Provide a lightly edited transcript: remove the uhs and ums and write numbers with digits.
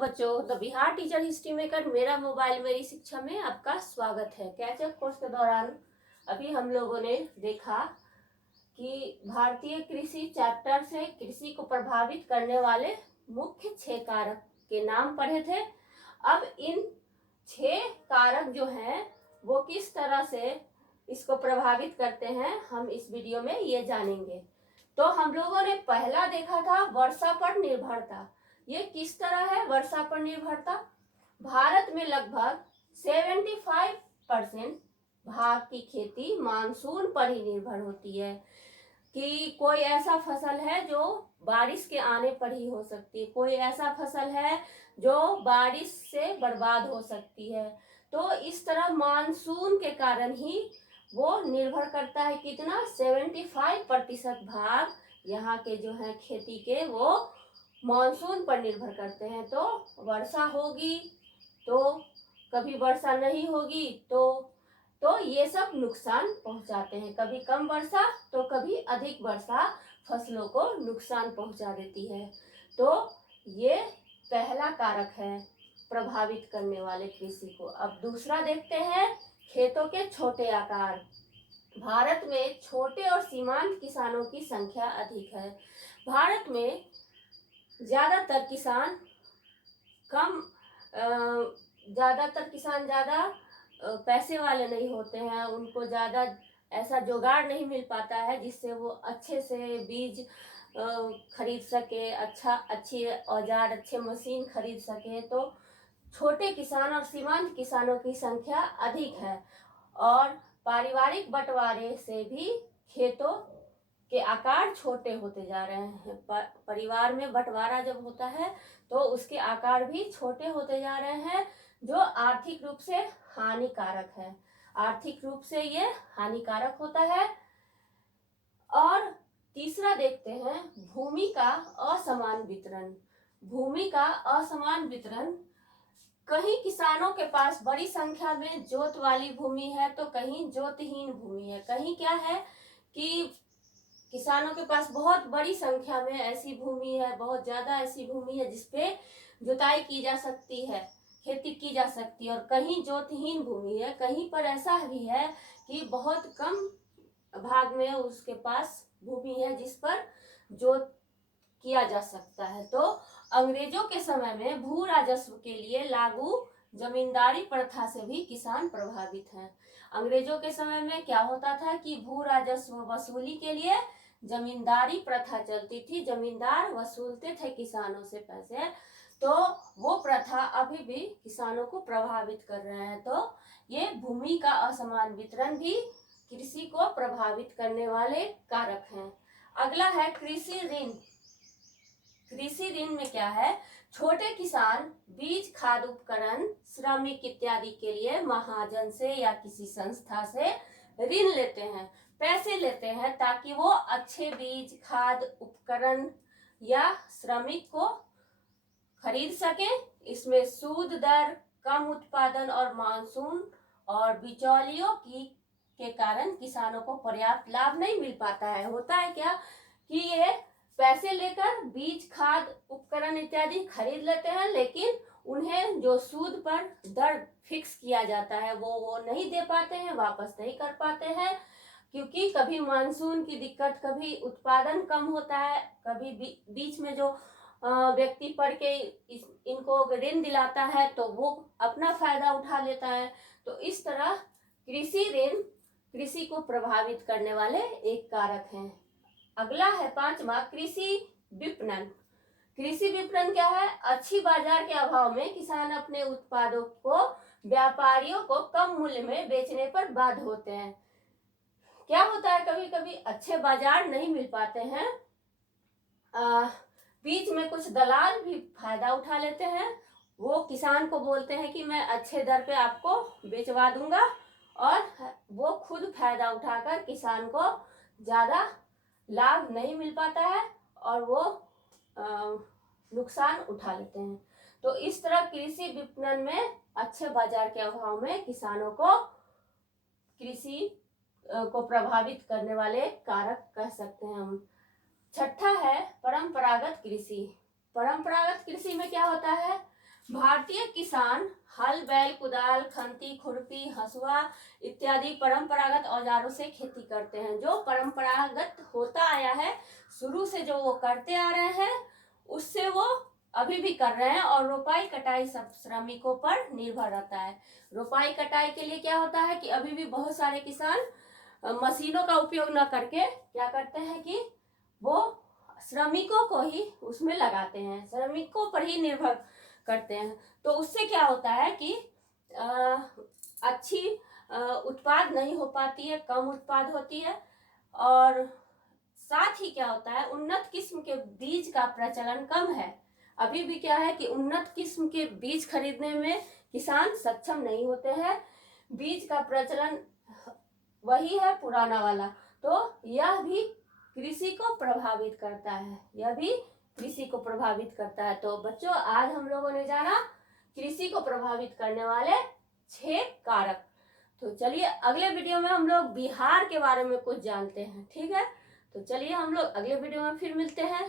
बच्चों, the Bihar teacher history maker मेरा mobile मेरी शिक्षा में आपका स्वागत है। कैचअप कोर्स के दौरान अभी हम लोगों ने देखा कि भारतीय कृषि चैप्टर से कृषि को प्रभावित करने वाले मुख्य 6 कारक के नाम पढ़े थे। अब इन 6 कारक जो हैं वो किस तरह से इसको प्रभावित करते हैं हम इस वीडियो में ये जानेंगे। तो हम लोगों ने पहला देखा था वर्षा पर निर्भरता। ये किस तरह है वर्षा पर निर्भरता? भारत में लगभग 75% भाग की खेती मानसून पर ही निर्भर होती है कि कोई ऐसा फसल है जो बारिश के आने पर ही हो सकती है, कोई ऐसा फसल है जो बारिश से बर्बाद हो सकती है। तो इस तरह मानसून के कारण ही वो निर्भर करता है। कितना? 75% भाग यहाँ के जो है खेती के वो मानसून पर निर्भर करते हैं। तो वर्षा होगी तो कभी वर्षा नहीं होगी तो ये सब नुकसान पहुंचाते हैं। कभी कम वर्षा तो कभी अधिक वर्षा फसलों को नुकसान पहुंचा देती है। तो ये पहला कारक है प्रभावित करने वाले कृषि को। अब दूसरा देखते हैं, खेतों के छोटे आकार। भारत में छोटे और सीमांत किसानों की संख्या अधिक है। भारत में ज्यादातर किसान ज्यादा पैसे वाले नहीं होते हैं, उनको ज्यादा ऐसा जुगाड़ नहीं मिल पाता है जिससे वो अच्छे से बीज खरीद सके, अच्छी औजार, अच्छे मशीन खरीद सके। तो छोटे किसान और सीमांत किसानों की संख्या अधिक है और पारिवारिक बंटवारे से भी खेतों के आकार छोटे होते जा रहे हैं। परिवार में बंटवारा जब होता है तो उसके आकार भी छोटे होते जा रहे हैं, जो आर्थिक रूप से हानिकारक है। आर्थिक रूप से ये हानिकारक होता है। और तीसरा देखते हैं, भूमि का असमान वितरण। भूमि का असमान वितरण, कहीं किसानों के पास बड़ी संख्या में जोत वाली भूमि है तो कहीं जोतहीन भूमि है। कहीं क्या है कि किसानों के पास बहुत बड़ी संख्या में ऐसी भूमि है, बहुत ज्यादा ऐसी भूमि है जिसपे जुताई की जा सकती है, खेती की जा सकती है। और कहीं जोतहीन भूमि है, कहीं पर ऐसा भी है कि बहुत कम भाग में उसके पास भूमि है जिस पर जोत किया जा सकता है। तो अंग्रेजों के समय में भू राजस्व के लिए लागू जमींदारी प्रथा से भी किसान प्रभावित हैं। अंग्रेजों के समय में क्या होता था कि भू राजस्व वसूली के लिए जमींदारी प्रथा चलती थी। जमींदार वसूलते थे किसानों से पैसे, तो वो प्रथा अभी भी किसानों को प्रभावित कर रहे हैं। तो ये भूमि का असमान वितरण भी कृषि को प्रभावित करने वाले कारक हैं। अगला है कृषि ऋण। कृषि ऋण में क्या है, छोटे किसान बीज, खाद, उपकरण, श्रमिक इत्यादि के लिए महाजन से या किसी संस्था से ऋण लेते हैं, पैसे लेते हैं ताकि वो अच्छे बीज, खाद, उपकरण या श्रमिक को खरीद सके। इसमें सूद दर, कम उत्पादन और मानसून और बिचौलियों के कारण किसानों को पर्याप्त लाभ नहीं मिल पाता है। होता है क्या कि ये पैसे लेकर बीज, खाद, उपकरण इत्यादि खरीद लेते हैं, लेकिन उन्हें जो सूद पर दर फिक्स किया जाता है वो नहीं दे पाते हैं, वापस नहीं कर पाते हैं, क्योंकि कभी मानसून की दिक्कत, कभी उत्पादन कम होता है, कभी बीच में जो व्यक्ति पढ़ के इनको ऋण दिलाता है तो वो अपना फायदा उठा लेता है। तो इस तरह कृषि ऋण कृषि को प्रभावित करने वाले एक कारक हैं। अगला है पांचवा, कृषि विपणन। कृषि विपणन क्या है? अच्छी बाजार के अभाव में किसान अपने उत्पादों को व्यापारियों को कम मूल्य में बेचने पर बाध्य होते हैं। क्या होता है, कभी कभी अच्छे बाजार नहीं मिल पाते हैं, बीच में कुछ दलाल भी फायदा उठा लेते हैं। वो किसान को बोलते हैं कि मैं अच्छे दर पे आपको बेचवा दूंगा, और वो खुद फायदा उठाकर किसान को ज्यादा लाभ नहीं मिल पाता है और वो नुकसान उठा लेते हैं। तो इस तरह कृषि विपणन में अच्छे बाजार के अभाव में किसानों को कृषि को प्रभावित करने वाले कारक कह सकते हैं हम। छठा है परंपरागत कृषि। परंपरागत कृषि में क्या होता है, भारतीय किसान हल, बैल, कुदाल, खंती, खुरपी, हंसुआ इत्यादि परंपरागत औजारों से खेती करते हैं। जो परंपरागत होता आया है, शुरू से जो वो करते आ रहे हैं, उससे वो अभी भी कर रहे हैं। और रोपाई कटाई सब श्रमिकों पर निर्भर रहता है। रोपाई कटाई के लिए क्या होता है कि अभी भी बहुत सारे किसान मशीनों का उपयोग न करके क्या करते हैं कि वो श्रमिकों को ही उसमें लगाते हैं, श्रमिकों पर ही निर्भर करते हैं। तो उससे क्या होता है कि अच्छी उत्पाद नहीं हो पाती है, कम उत्पाद होती है। और साथ ही क्या होता है, उन्नत किस्म के बीज का प्रचलन कम है। अभी भी क्या है कि उन्नत किस्म के बीज खरीदने में किसान सक्षम नहीं होते हैं। बीज का प्रचलन वही है पुराना वाला। तो यह भी कृषि को प्रभावित करता है, यह भी कृषि को प्रभावित करता है। तो बच्चों, आज हम लोगों ने जाना कृषि को प्रभावित करने वाले 6 कारक। तो चलिए अगले वीडियो में हम लोग बिहार के बारे में कुछ जानते हैं। ठीक है, तो चलिए हम लोग अगले वीडियो में फिर मिलते हैं।